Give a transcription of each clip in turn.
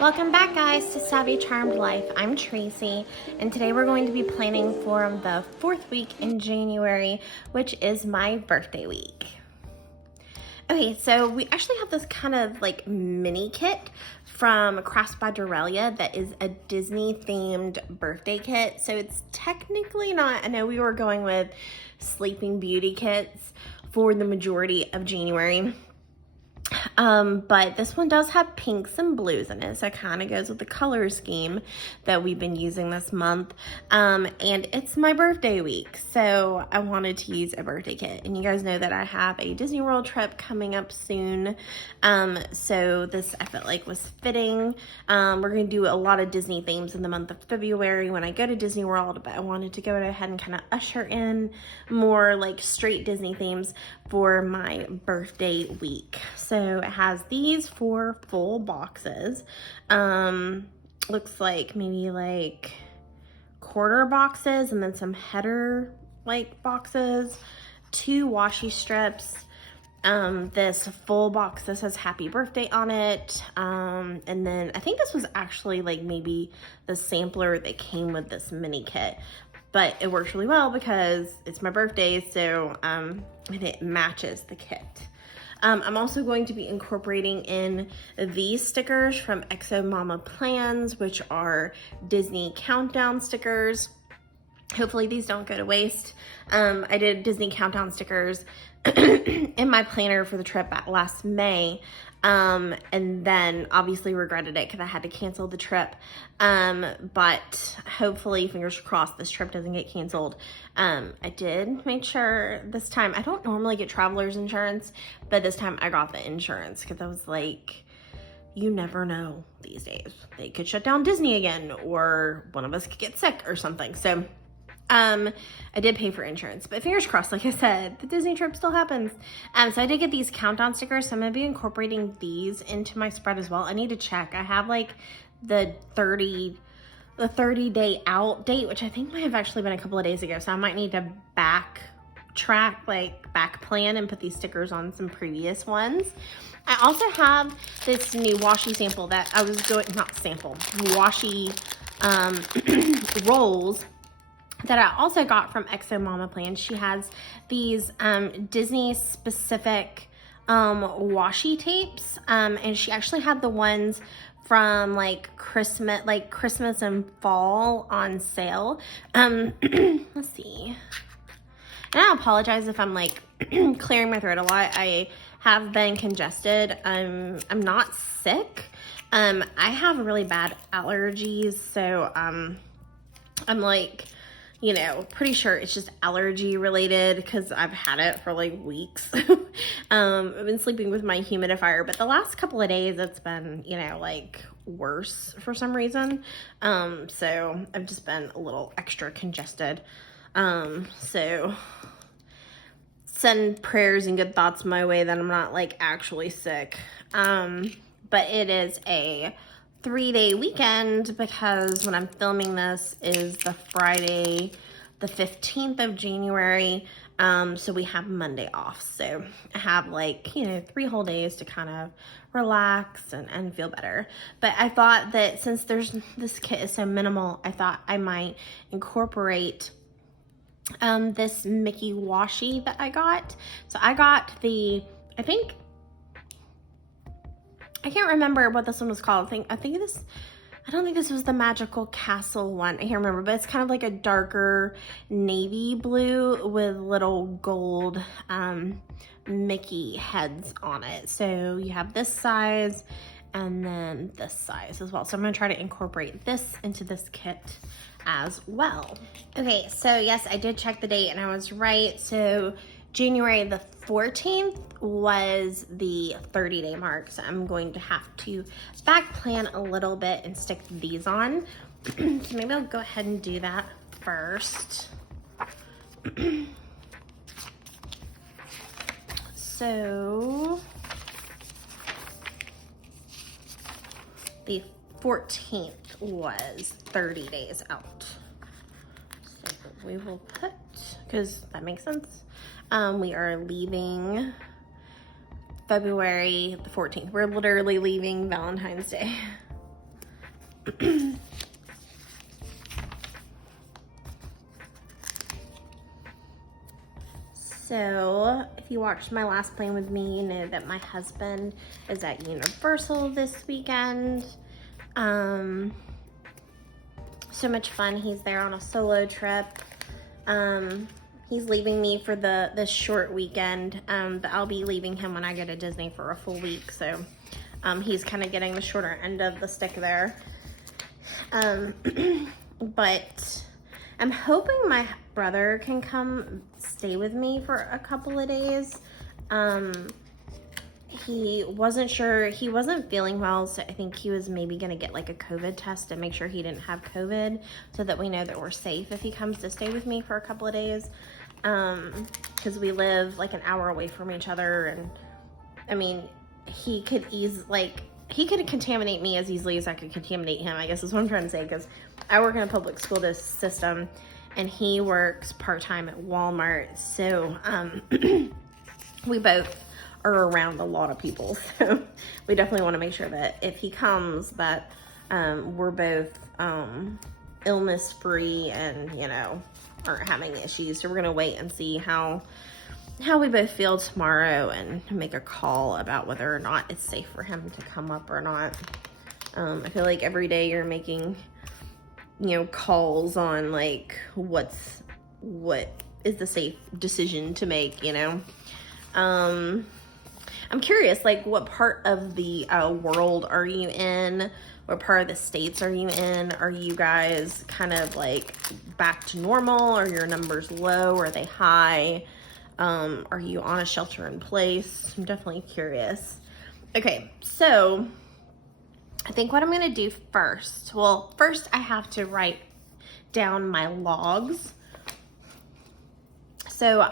Welcome back, guys, to Savvy Charmed Life. I'm Tracy, and today we're going to be planning for the 4th week in January, which is my birthday week. Okay, so we actually have this kind of like mini kit from Crafts by Dorelia that is a Disney themed birthday kit. So it's technically not, I know we were going with Sleeping Beauty kits for the majority of January. But this one does have pinks and blues in it, so it kind of goes with the color scheme that we've been using this month. And it's my birthday week, so I wanted to use a birthday kit. And you guys know that I have a Disney World trip coming up soon, so this I felt like was fitting. We're going to do a lot of Disney themes in the month of February when I go to Disney World, but I wanted to go ahead and kind of usher in more like straight Disney themes for my birthday week. So it has these 4 full boxes. Looks like maybe like quarter boxes and then some header like boxes, 2 washi strips, this full box that says happy birthday on it, and then I think this was actually like maybe the sampler that came with this mini kit, but it works really well because it's my birthday, so and it matches the kit. I'm also going to be incorporating in these stickers from Exo Mama Plans, which are Disney countdown stickers. Hopefully these don't go to waste. I did Disney countdown stickers in my planner for the trip last May, and then obviously regretted it because I had to cancel the trip, but hopefully, fingers crossed, this trip doesn't get canceled. I did make sure this time, I don't normally get traveler's insurance, but this time I got the insurance because I was like, you never know these days. They could shut down Disney again, or one of us could get sick or something. So I did pay for insurance, but fingers crossed, like I said, the Disney trip still happens. So I did get these countdown stickers, so I'm gonna be incorporating these into my spread as well. I need to check. I have like the 30-day out date, which I think might have actually been a couple of days ago, so I might need to back plan and put these stickers on some previous ones. I also have this new washi sample that I was going, not sample, washi rolls that I also got from Exo Mama Plan. She has these Disney specific washi tapes, and she actually had the ones from like Christmas and fall on sale. Let's see. And I apologize if I'm like clearing my throat a lot. I have been congested. I'm not sick. I have really bad allergies, so I'm like, you know, pretty sure it's just allergy related because I've had it for like weeks. I've been sleeping with my humidifier, but the last couple of days it's been, you know, like worse for some reason. So I've just been a little extra congested. So send prayers and good thoughts my way that I'm not like actually sick. But it is a 3-day weekend because when I'm filming this is the Friday, the 15th of January. So we have Monday off. So I have like, you know, 3 whole days to kind of relax and feel better. But I thought that since this kit is so minimal, I thought I might incorporate this Mickey washi that I got. So I got I can't remember what this one was called. I don't think this was the Magical Castle one. I can't remember, but it's kind of like a darker navy blue with little gold Mickey heads on it. So you have this size and then this size as well. So I'm gonna try to incorporate this into this kit as well. Okay, so yes, I did check the date and I was right. So January the 14th was the 30-day mark, so I'm going to have to back plan a little bit and stick these on. So maybe I'll go ahead and do that first. So the 14th was 30 days out. So we will put, because that makes sense. We are leaving February the 14th. We're literally leaving Valentine's Day. So, if you watched my last plan with me, you know that my husband is at Universal this weekend. So much fun. He's there on a solo trip. He's leaving me for this short weekend, but I'll be leaving him when I go to Disney for a full week. So he's kind of getting the shorter end of the stick there. But I'm hoping my brother can come stay with me for a couple of days. He wasn't sure, he wasn't feeling well, so I think he was maybe gonna get like a COVID test to make sure he didn't have COVID, so that we know that we're safe if he comes to stay with me for a couple of days. Because we live like an hour away from each other, and I mean, he could contaminate me as easily as I could contaminate him, I guess is what I'm trying to say, because I work in a public school system, and he works part-time at Walmart, so we both are around a lot of people, so we definitely want to make sure that if he comes that we're both illness free and aren't having issues. So we're gonna wait and see how we both feel tomorrow and make a call about whether or not it's safe for him to come up or not. I feel like every day you're making calls on like what is the safe decision to make. I'm curious, like, what part of the world are you in? What part of the States are you in? Are you guys kind of like back to normal? Are your numbers low? Are they high? Are you on a shelter in place? I'm definitely curious. Okay, so I think what I'm gonna do first, I have to write down my logs. So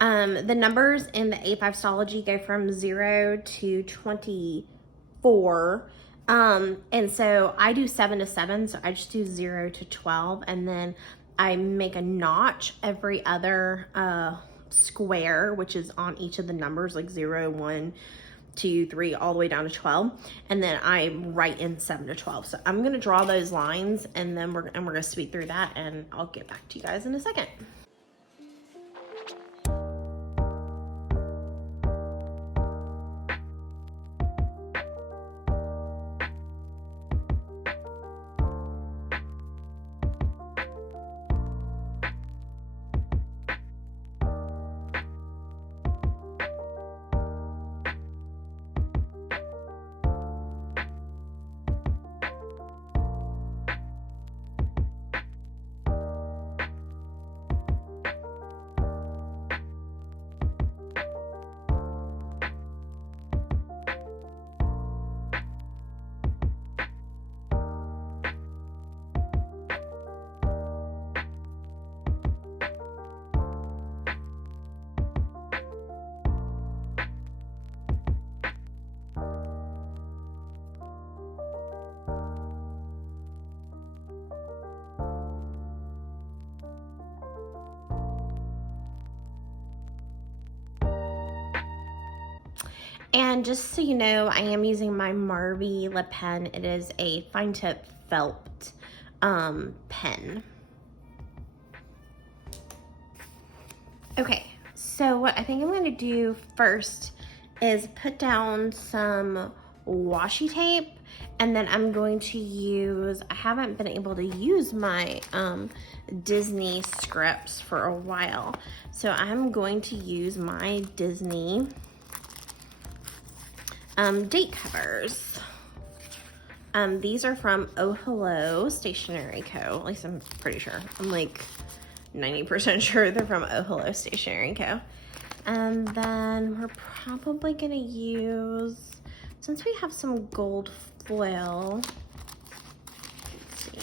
the numbers in the A5 stalogy go from 0 to 24. And so I do 7 to 7, so I just do 0 to 12, and then I make a notch every other square, which is on each of the numbers, like 0, 1, 2, 3, all the way down to 12, and then I write in 7 to 12. So I'm gonna draw those lines, and then we're gonna speed through that, and I'll get back to you guys in a second. And just so you know, I am using my Marby lip pen. It is a fine tip felt pen. Okay, so what I think I'm gonna do first is put down some washi tape, and then I'm going to use, I haven't been able to use my Disney scripts for a while, so I'm going to use my Disney date covers. These are from Oh Hello Stationery Co. At least I'm pretty sure. I'm like 90% sure they're from Oh Hello Stationery Co. And then we're probably gonna use, since we have some gold foil, let's see.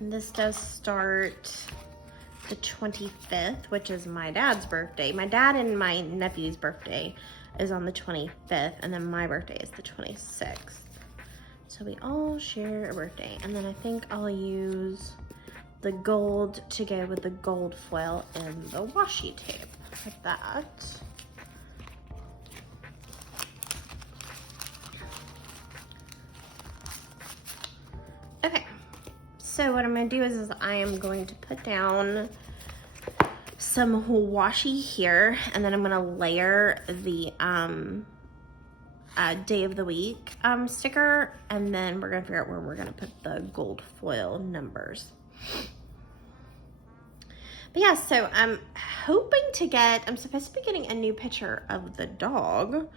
And this does start the 25th, which is my dad's birthday. My dad and my nephew's birthday is on the 25th, and then my birthday is the 26th. So we all share a birthday. And then I think I'll use the gold to go with the gold foil and the washi tape for that. Okay, so what I'm gonna do is I am going to put down some washi here, and then I'm gonna layer the day of the week sticker, and then we're gonna figure out where we're gonna put the gold foil numbers. But yeah, so I'm hoping to get, I'm supposed to be getting a new picture of the dog,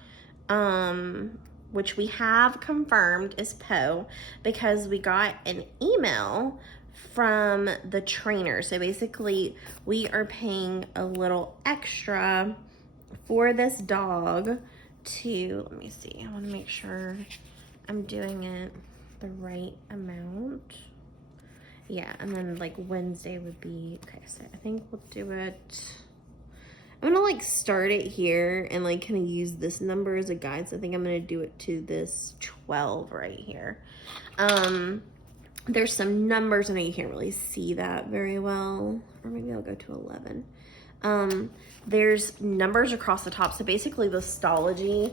which we have confirmed is Poe, because we got an email from the trainer. So basically we are paying a little extra for this dog to, let me see, I want to make sure I'm doing it the right amount. Yeah, and then like Wednesday would be, okay, so I think we'll do it, I'm gonna like start it here and like kind of use this number as a guide. So I think I'm gonna do it to this 12 right here. There's some numbers, I know you can't really see that very well, or maybe I'll go to 11. There's numbers across the top. So basically the stalogy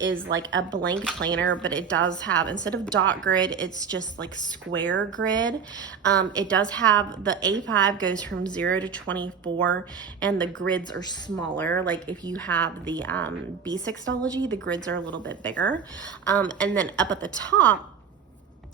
is like a blank planner, but it does have, instead of dot grid, it's just like square grid. It does have, the A5 goes from 0 to 24, and the grids are smaller. Like if you have the B6 stalogy, the grids are a little bit bigger. And then up at the top,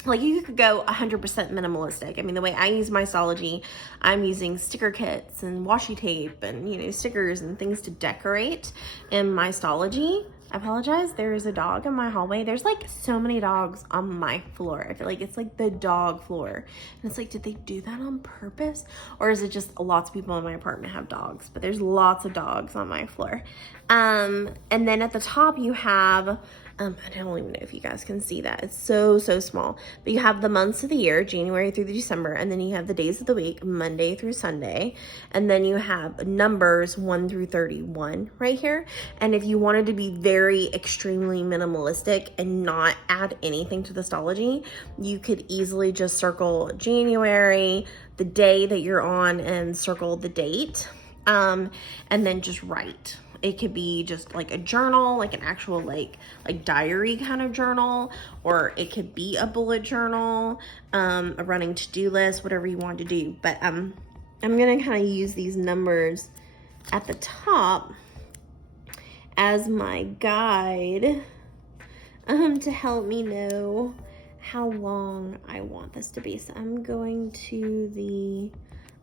like you could go 100% minimalistic. I mean, the way I use my stalogy, I'm using sticker kits and washi tape and, you know, stickers and things to decorate in my stalogy. I apologize, there is a dog in my hallway. There's like so many dogs on my floor. I feel like it's like the dog floor. And it's like, did they do that on purpose? Or is it just lots of people in my apartment have dogs? But there's lots of dogs on my floor. And then at the top you have, I don't even know if you guys can see that. It's so small. But you have the months of the year, January through December, and then you have the days of the week, Monday through Sunday. And then you have numbers 1 through 31 right here. And if you wanted to be very extremely minimalistic and not add anything to the stalogy, you could easily just circle January, the day that you're on, and circle the date, and then just write. It could be just like a journal, like an actual like diary kind of journal, or it could be a bullet journal, a running to-do list, whatever you want to do. But I'm gonna kind of use these numbers at the top as my guide to help me know how long I want this to be. So I'm going to the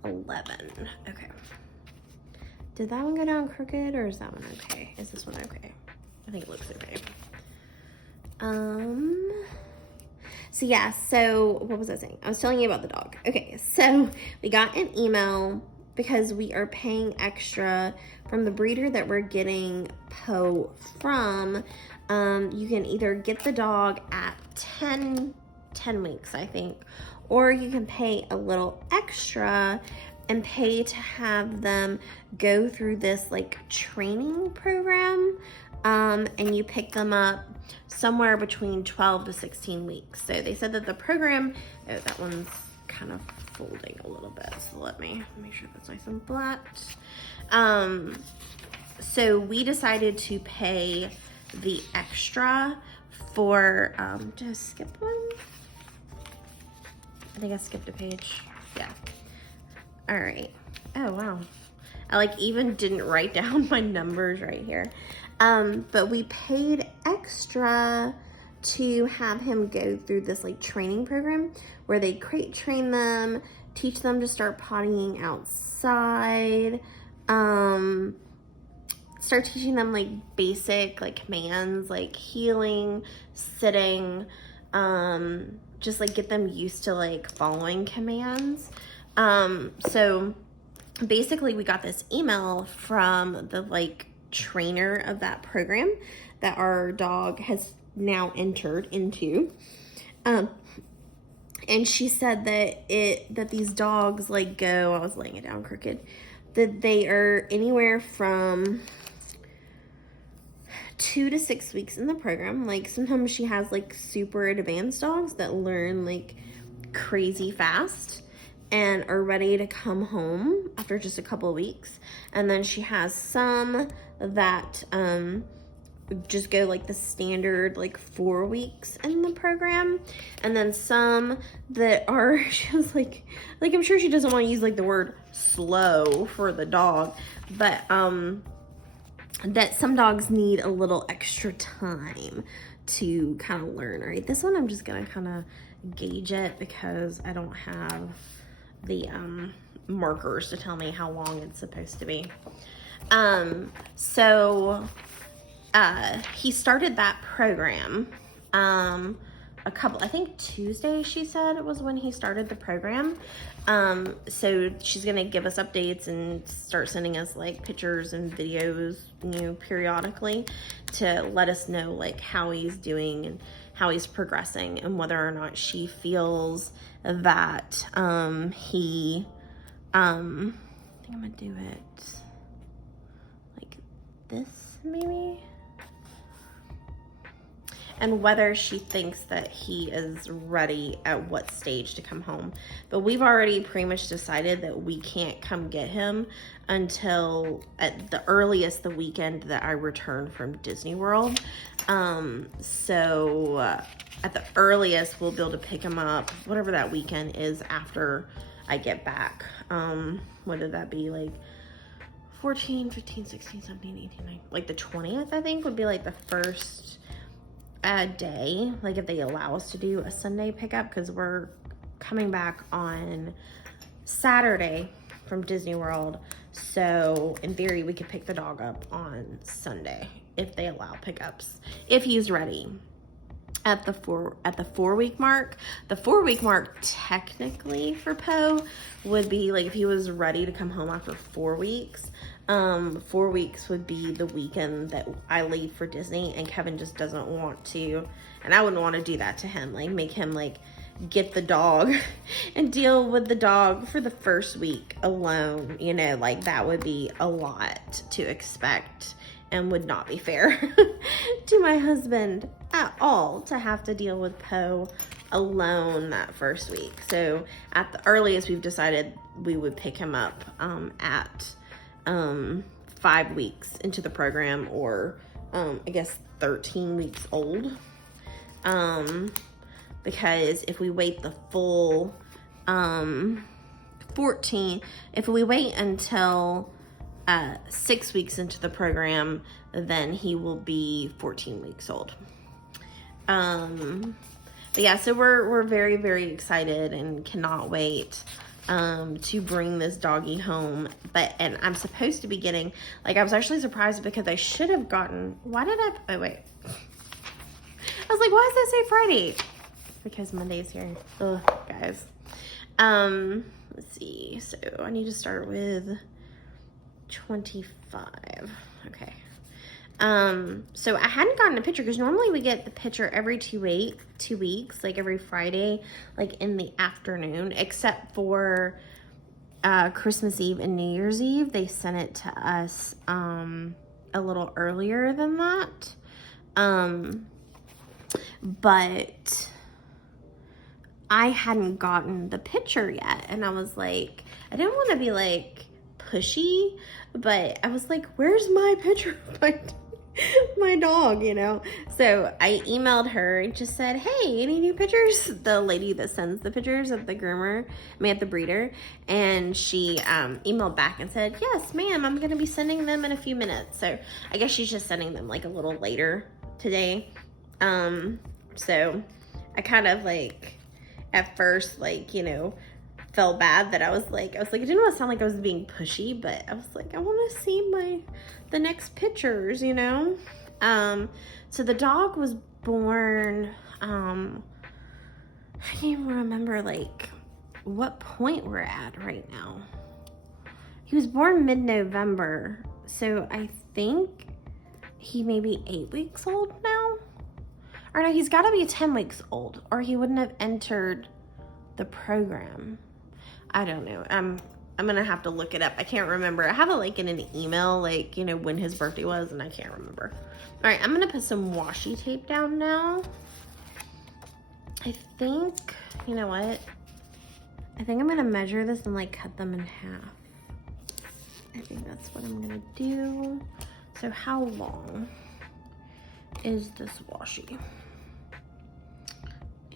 11. Okay. Did that one go down crooked, or is that one okay? Is this one okay? I think it looks okay. So yeah, so what was I saying? I was telling you about the dog. Okay, so we got an email because we are paying extra from the breeder that we're getting Poe from. You can either get the dog at 10 weeks, I think, or you can pay a little extra and pay to have them go through this like training program, and you pick them up somewhere between 12 to 16 weeks. So they said that the program, oh, that one's kind of folding a little bit, so let me make sure that's nice and flat. So we decided to pay the extra for, did I skip one? I think I skipped a page, yeah. All right. Oh, wow. I like even didn't write down my numbers right here. But we paid extra to have him go through this like training program where they crate train them, teach them to start pottying outside, start teaching them like basic like commands like heeling, sitting, just like get them used to like following commands. So basically we got this email from the like trainer of that program that our dog has now entered into. And she said that these dogs like go, I was laying it down crooked, that they are anywhere from 2 to 6 weeks in the program. Like sometimes she has like super advanced dogs that learn like crazy fast and are ready to come home after just a couple of weeks. And then she has some that just go like the standard like 4 weeks in the program, and then some that are just like I'm sure she doesn't want to use like the word slow for the dog, but that some dogs need a little extra time to kind of learn. All right, this one I'm just gonna kind of gauge it because I don't have the markers to tell me how long it's supposed to be. So he started that program I think Tuesday she said it was when he started the program. So she's gonna give us updates and start sending us like pictures and videos, periodically to let us know like how he's doing and how he's progressing and whether or not she feels that he I think I'm gonna do it like this maybe, and whether she thinks that he is ready at what stage to come home. But we've already pretty much decided that we can't come get him until at the earliest the weekend that I return from Disney World. So at the earliest we'll be able to pick him up whatever that weekend is after I get back. What did that be, like 14, 15, 16, 17, 18, 19, like the 20th I think would be like the first day, like if they allow us to do a Sunday pickup, because we're coming back on Saturday from Disney World. So in theory we could pick the dog up on Sunday if they allow pickups, if he's ready. At the 4 week mark, the 4 week mark technically for Poe would be like if he was ready to come home after 4 weeks. 4 weeks would be the weekend that I leave for Disney, and Kevin just doesn't want to, and I wouldn't want to do that to him, like make him like get the dog and deal with the dog for the first week alone, like that would be a lot to expect and would not be fair to my husband at all to have to deal with Poe alone that first week. So at the earliest we've decided we would pick him up at 5 weeks into the program, or I guess 13 weeks old, because if we wait the full 14, if we wait until 6 weeks into the program, then he will be 14 weeks old. But yeah, so we're very, very excited and cannot wait to bring this doggy home. And I'm supposed to be getting, like, I was actually surprised because I should have gotten, oh wait. I was like, why does that say Friday? Because Monday's here. Ugh, guys. Let's see. So I need to start with 25. Okay. So I hadn't gotten a picture because normally we get the picture every 2 weeks, like every Friday, like in the afternoon, except for Christmas Eve and New Year's Eve. They sent it to us a little earlier than that. But I hadn't gotten the picture yet, and I was like, I didn't want to be like pushy, but I was like, where's my picture of my dog, So I emailed her and just said, hey, any new pictures? The lady that sends the pictures at the groomer, at the breeder, and she emailed back and said, yes, ma'am, I'm gonna be sending them in a few minutes. So I guess she's just sending them like a little later today. So I kind of like, at first, like, felt bad that I was like, I didn't want to sound like I was being pushy, but I was like, I want to see the next pictures, So the dog was born, I can't even remember like what point we're at right now. He was born mid-November, so I think he may be 8 weeks old now. Or no, he's got to be 10 weeks old, or he wouldn't have entered the program. I don't know. I'm gonna have to look it up. I can't remember. I have it like in an email, like, you know, when his birthday was, and I can't remember. All right, I'm gonna put some washi tape down now. I think, you know what? I think I'm gonna measure this and like cut them in half. I think that's what I'm gonna do. So how long is this washi?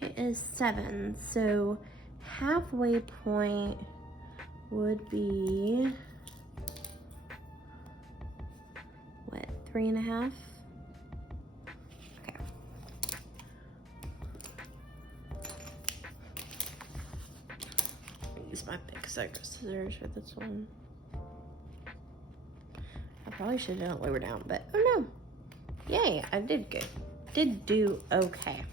It is 7, so halfway point would be, what, 3.5? Okay. Use my big scissors for this one. I probably should have done it lower down, but oh no. Yay, I did good. Did do okay.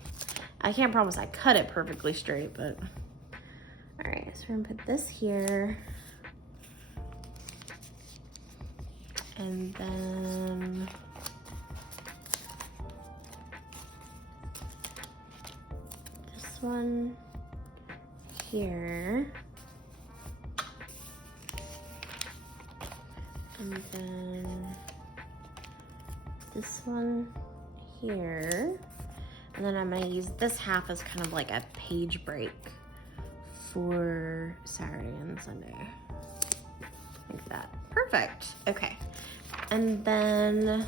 I can't promise I cut it perfectly straight, but. All right, so we're gonna put this here. And then this one here. And then this one here. And then I'm gonna use this half as kind of like a page break for Saturday and Sunday. Like that. Perfect. Okay. And then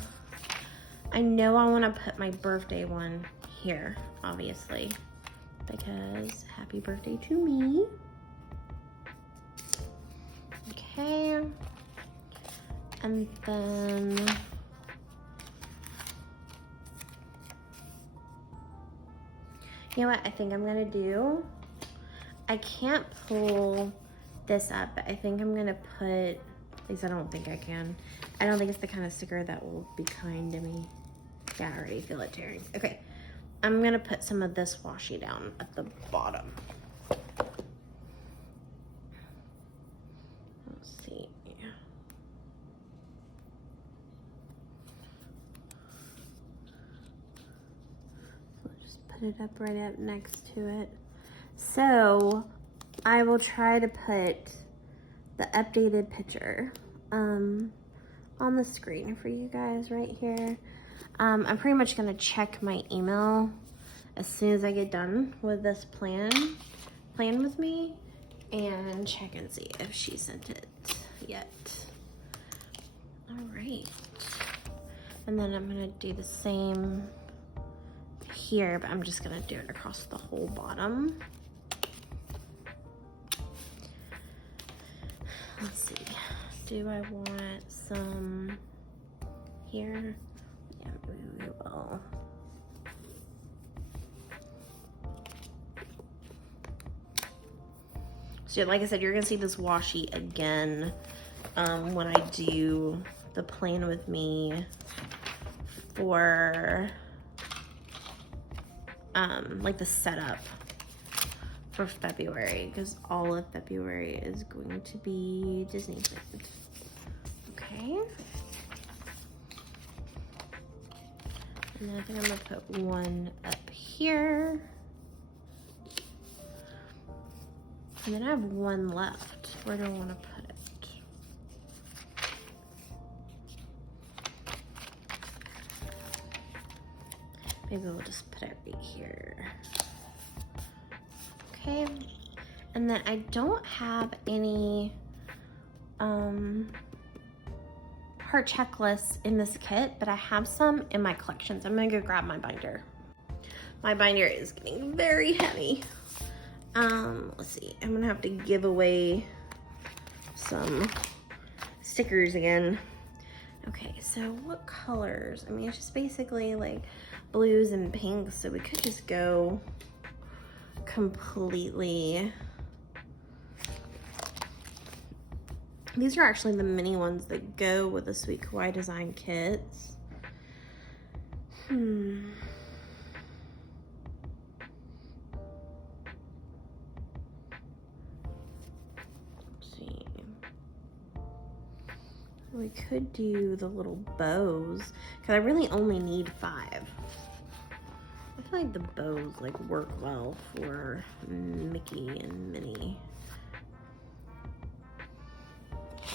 I know I want to put my birthday one here, obviously, because happy birthday to me. Okay. And then you know what I think I'm gonna do? I can't pull this up, but I think I'm gonna put, at least I don't think I can. I don't think it's the kind of sticker that will be kind to me. Yeah, I already feel it tearing. Okay, I'm gonna put some of this washi down at the bottom. Let's see. So I'll just put it up right up next to it. So I will try to put the updated picture on the screen for you guys right here. I'm pretty much gonna check my email as soon as I get done with this plan with me and check and see if she sent it yet. All right. And then I'm gonna do the same here, but I'm just gonna do it across the whole bottom. Let's see, do I want some here? Yeah, we will. So like I said, you're gonna see this washi again when I do the plan with me for like the setup for February, because all of February is going to be Disney themed. Okay. And then I think I'm gonna put one up here. And then I have one left. Where do I want to put it? Maybe we'll just put it right here. Okay. And then I don't have any heart checklists in this kit, but I have some in my collections. I'm gonna go grab my binder. My binder is getting very heavy. Let's see, I'm gonna have to give away some stickers again. Okay, so what colors? I mean, it's just basically like blues and pinks, so we could just go completely. These are actually the mini ones that go with the Sweet Kawaii Design kits. We could do the little bows, because I really only need 5. I feel like the bows like work well for Mickey and Minnie.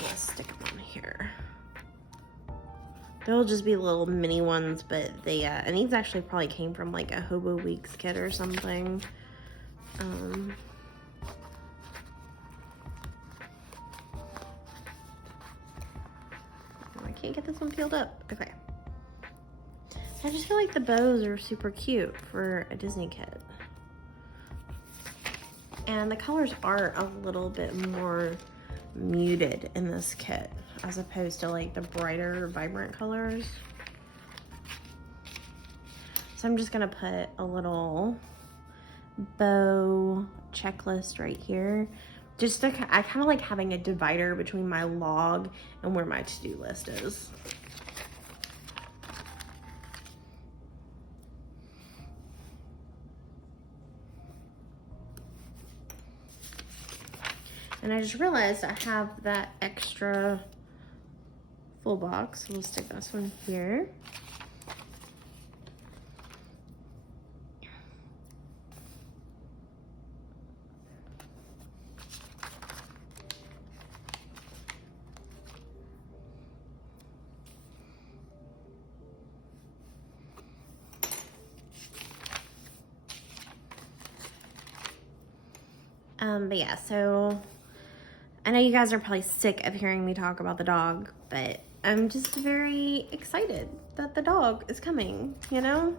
Let's stick them on here. They'll just be little mini ones, but they, and these actually probably came from like a Hobo Weeks kit or something. I can't get this one peeled up. Okay. I just feel like the bows are super cute for a Disney kit. And the colors are a little bit more muted in this kit as opposed to like the brighter, vibrant colors. So I'm just gonna put a little bow checklist right here. Just to, I kind of like having a divider between my log and where my to-do list is. And I just realized I have that extra full box. We'll stick this one here. But yeah, so I know you guys are probably sick of hearing me talk about the dog, but I'm just very excited that the dog is coming, you know?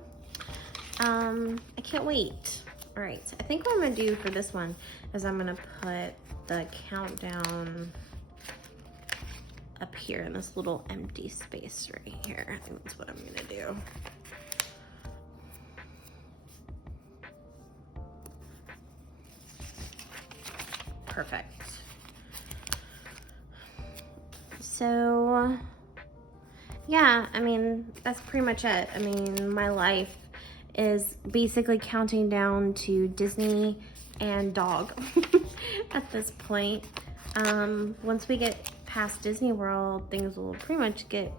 I can't wait. All right, so I think what I'm gonna do for this one is I'm gonna put the countdown up here in this little empty space right here. I think that's what I'm gonna do. Perfect. So, yeah, I mean, that's pretty much it. I mean, my life is basically counting down to Disney and dog at this point. Once we get past Disney World, things will pretty much get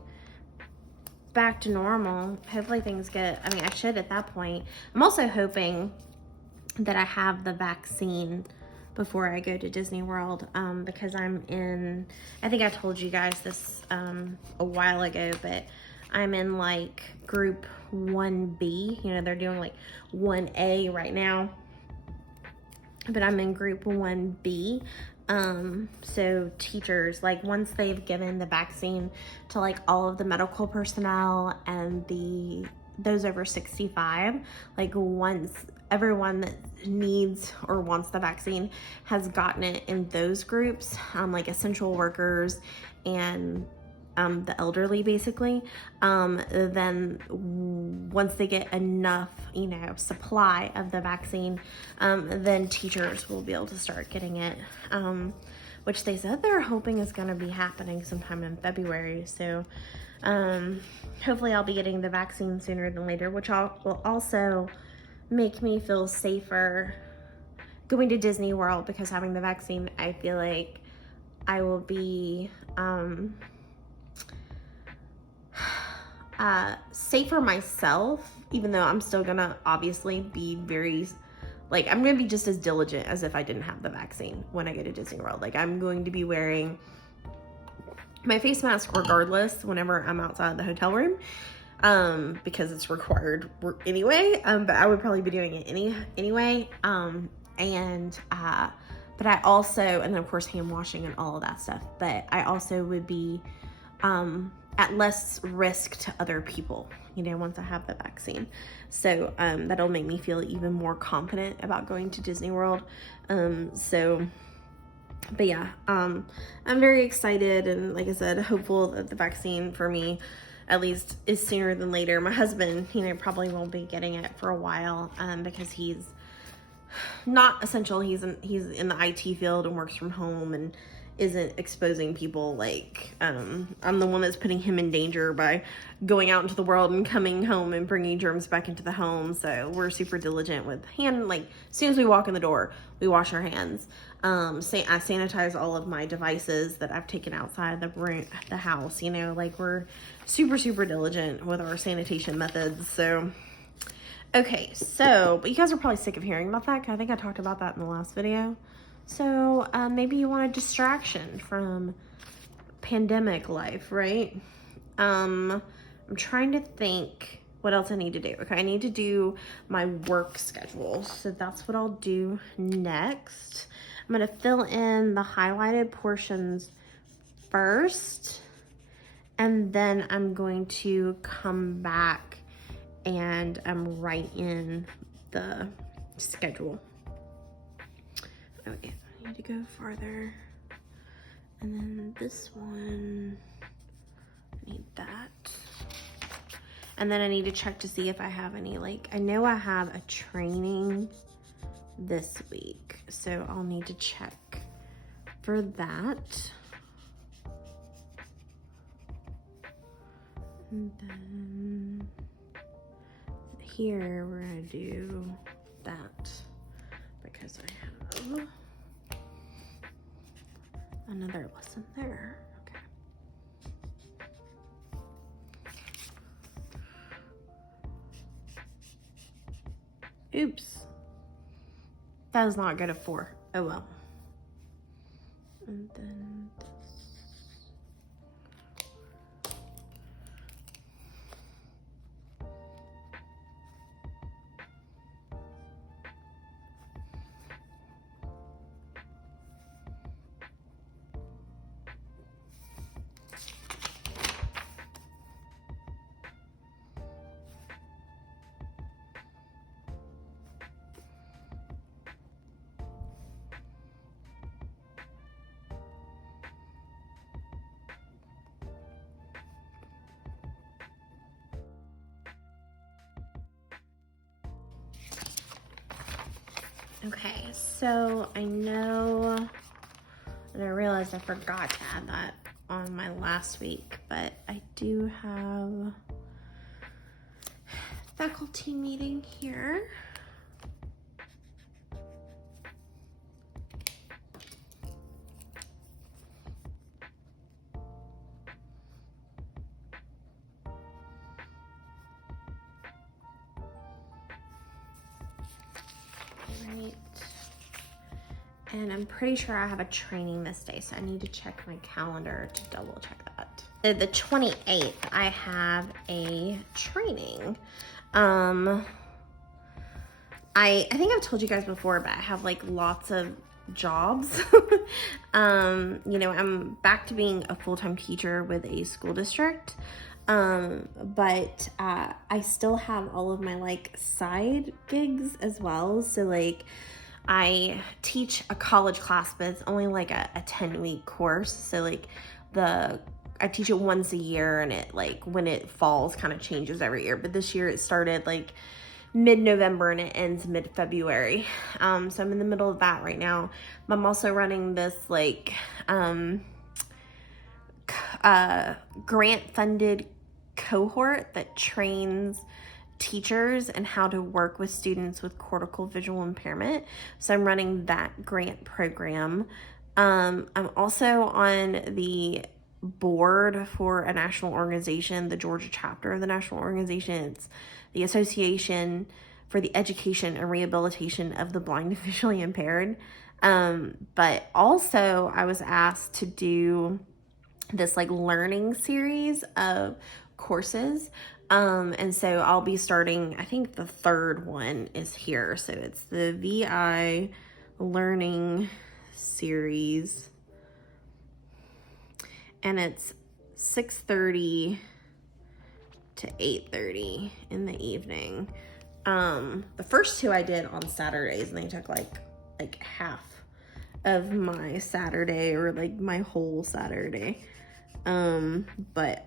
back to normal. Hopefully things get, I mean, I should at that point. I'm also hoping that I have the vaccine before I go to Disney World, because I'm in, I think I told you guys this a while ago, but I'm in like group 1B. You know, they're doing like 1A right now, but I'm in group 1B. So teachers, like once they've given the vaccine to like all of the medical personnel and those over 65, like once everyone that needs or wants the vaccine has gotten it in those groups, like essential workers and the elderly basically, then once they get enough, you know, supply of the vaccine, then teachers will be able to start getting it, which they said they're hoping is going to be happening sometime in February. So hopefully I'll be getting the vaccine sooner than later, which will also make me feel safer going to Disney World, because having the vaccine, I feel like I will be safer myself, even though I'm still gonna obviously be very, like, I'm gonna be just as diligent as if I didn't have the vaccine when I go to Disney World. Like, I'm going to be wearing my face mask regardless whenever I'm outside the hotel room, because it's required anyway, but I would probably be doing it anyway, but I also, and then of course hand washing and all of that stuff, but I also would be at less risk to other people, you know, once I have the vaccine. So that'll make me feel even more confident about going to Disney World. But yeah, I'm very excited, and like I said, hopeful that the vaccine for me at least is sooner than later. My husband, you know, probably won't be getting it for a while, because he's not essential. He's in the IT field and works from home and isn't exposing people. Like, I'm the one that's putting him in danger by going out into the world and coming home and bringing germs back into the home. So we're super diligent with like, as soon as we walk in the door, we wash our hands. I sanitize all of my devices that I've taken outside the house, you know, like we're super, super diligent with our sanitation methods. So, okay, so, but you guys are probably sick of hearing about that, 'cause I think I talked about that in the last video. So maybe you want a distraction from pandemic life, right? I'm trying to think what else I need to do. Okay, I need to do my work schedule. So that's what I'll do next. I'm gonna fill in the highlighted portions first, and then I'm going to come back and write in the schedule. Okay, I need to go farther. And then this one, I need that. And then I need to check to see if I have any, like, I know I have a training this week, so I'll need to check for that. And then here we're gonna do that because I have another lesson there. Okay. Oops. That is not good at 4. Oh well. And then this. Okay, so I know, and I realized I forgot to add that on my last week, but I do have faculty meeting here. Right. And I'm pretty sure I have a training this day, so I need to check my calendar to double check that. The 28th, I have a training. I think I've told you guys before, but I have like lots of jobs. You know, I'm back to being a full-time teacher with a school district. But I still have all of my like side gigs as well. So like I teach a college class, but it's only like a 10-week course. So like I teach it once a year, and it like when it falls kind of changes every year. But this year it started like mid-November and it ends mid-February. So I'm in the middle of that right now. I'm also running this like grant-funded cohort that trains teachers and how to work with students with cortical visual impairment. So I'm running that grant program. I'm also on the board for a national organization, the Georgia chapter of the national organization. It's the Association for the Education and Rehabilitation of the Blind and Visually Impaired. But also I was asked to do this like learning series of courses. And so I'll be starting, I think the third one is here. So it's the VI learning series, and it's 6:30 to 8:30 in the evening. The first 2 I did on Saturdays, and they took like half of my Saturday, or like my whole Saturday. But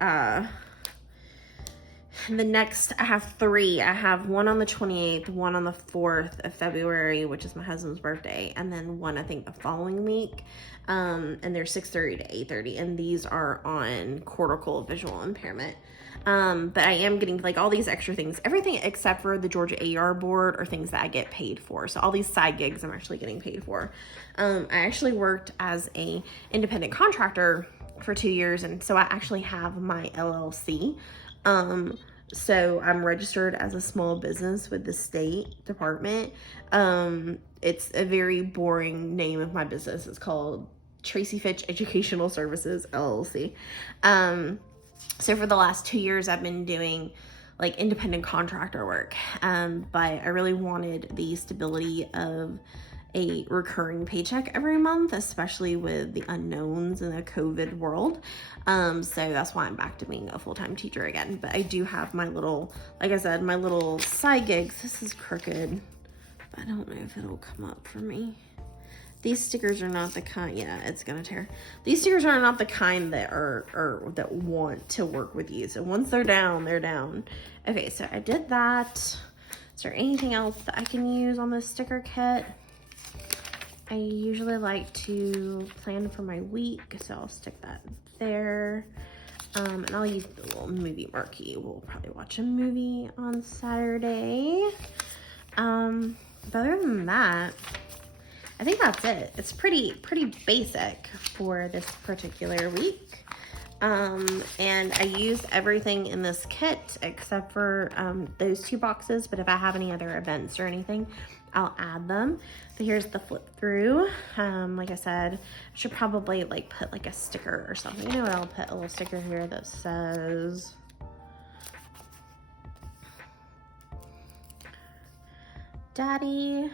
the next, I have 3. I have one on the 28th, one on the 4th of February, which is my husband's birthday, and then one I think the following week. And they're 6:30 to 8:30, and these are on cortical visual impairment. But I am getting like all these extra things, everything except for the Georgia AR board are things that I get paid for. So all these side gigs I'm actually getting paid for. I actually worked as a independent contractor for 2 years, and so I actually have my LLC. So I'm registered as a small business with the State Department. It's a very boring name of my business. It's called Tracy Fitch Educational Services, LLC. So for the last 2 years, I've been doing like independent contractor work, but I really wanted the stability of a recurring paycheck every month, especially with the unknowns in the COVID world. So that's why I'm back to being a full-time teacher again. But I do have my little, like I said, my little side gigs. This is crooked. I don't know if it'll come up for me. These stickers are not the kind, yeah, it's gonna tear. These stickers are not the kind that that want to work with you. So once they're down, they're down. Okay, so I did that. Is there anything else that I can use on this sticker kit? I usually like to plan for my week, so I'll stick that there. And I'll use the little movie marquee. We'll probably watch a movie on Saturday. But other than that, I think that's it. It's pretty basic for this particular week. And I used everything in this kit except for those 2 boxes, but if I have any other events or anything, I'll add them. But here's the flip through. Like I said, I should probably like put like a sticker or something. You know what, I'll put a little sticker here that says Daddy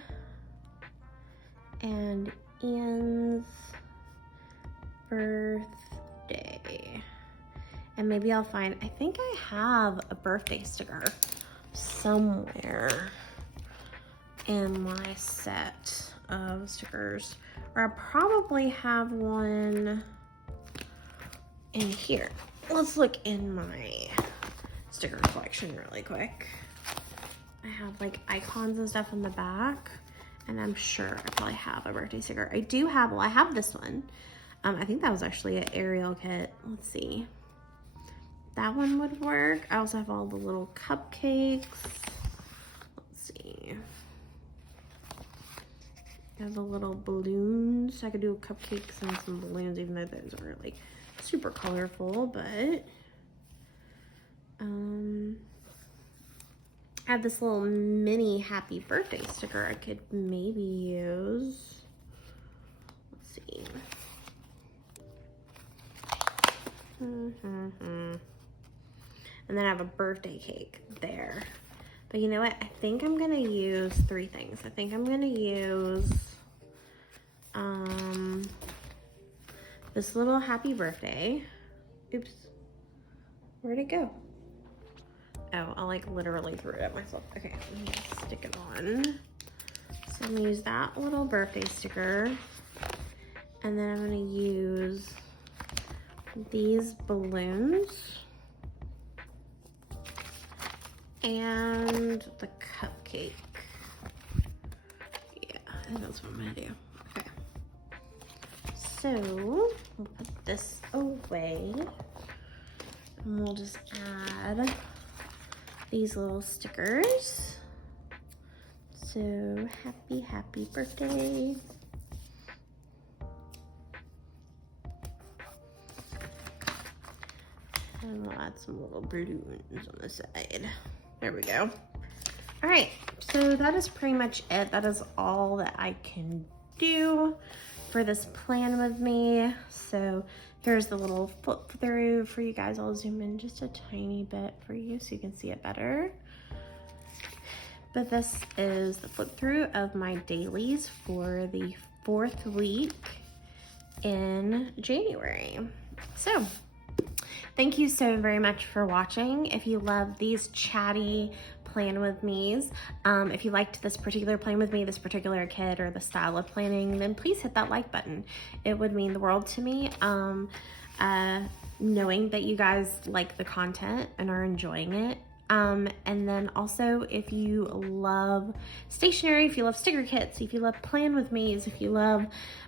and Ian's birthday. And maybe I'll find, I think I have a birthday sticker somewhere in my set of stickers, or I probably have one in here. Let's look in my sticker collection really quick. I have like icons and stuff in the back, and I'm sure I probably have a birthday sticker. I do have, well, I have this one. I think that was actually an Ariel kit. Let's see. That one would work. I also have all the little cupcakes. Let's see. I have the little balloons. I could do cupcakes and some balloons, even though those aren't like super colorful, but I have this little mini happy birthday sticker I could maybe use. Let's see. And then I have a birthday cake there. But you know what? I think I'm gonna use 3 things. I think I'm gonna use this little happy birthday. Oops. Where'd it go? Oh, I like literally threw it at myself. Okay, let me just stick it on. So I'm gonna use that little birthday sticker. And then I'm gonna use these balloons and the cupcake. Yeah, I think that's what I'm gonna do. Okay. So we'll put this away and we'll just add these little stickers. So happy birthday. And we'll add some little balloons on the side. There we go. All right, so that is pretty much it. That is all that I can do for this plan with me. So here's the little flip through for you guys. I'll zoom in just a tiny bit for you so you can see it better. But this is the flip through of my dailies for the 4th week in January. So thank you so very much for watching. If you love these chatty plan with me's, if you liked this particular plan with me, this particular kit, or the style of planning, then please hit that like button. It would mean the world to me. Knowing that you guys like the content and are enjoying it. And then also, if you love stationery, if you love sticker kits, if you love plan with me's, if you love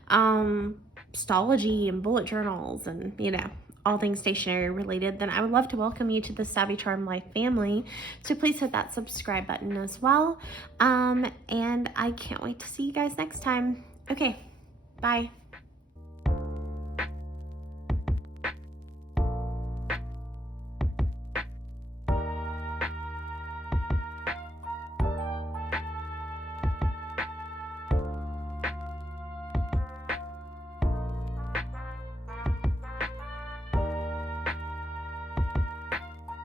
stalogy and bullet journals and, you know, all things stationery related, then I would love to welcome you to the Savvy Charm Life family. So please hit that subscribe button as well. And I can't wait to see you guys next time. Okay, bye.